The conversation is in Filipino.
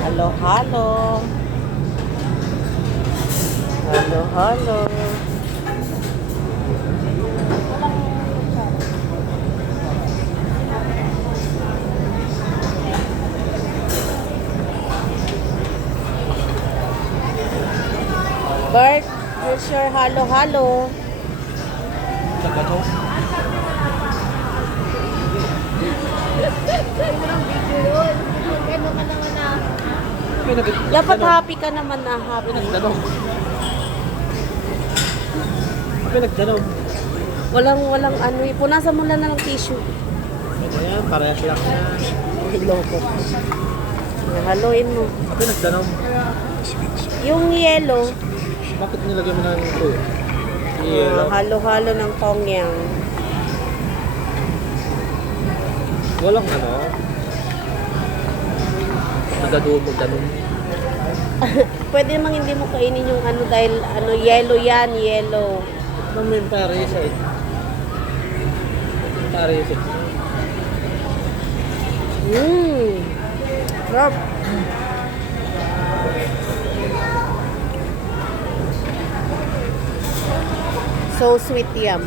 Halo, halo. Halo, halo. Bert, here's your halo, halo. Nagano? Dapat happy ka naman na happy. Nagano? Nagano? Walang ano eh. Punasan mo lang ng tissue. Ayan, parehas lang yan. Loko. Haluin mo. Nagano? Yung yellow, Bakit nilagay mo ng ito? Yellow. halo-halo ng tongyang. Walang ano? Nagadumo, ganun. Pwede namang hindi mo kainin yung ano dahil ano yellow yan, yellow. Ano mo yung pares eh? Pares eh. Sarap. So sweet yum.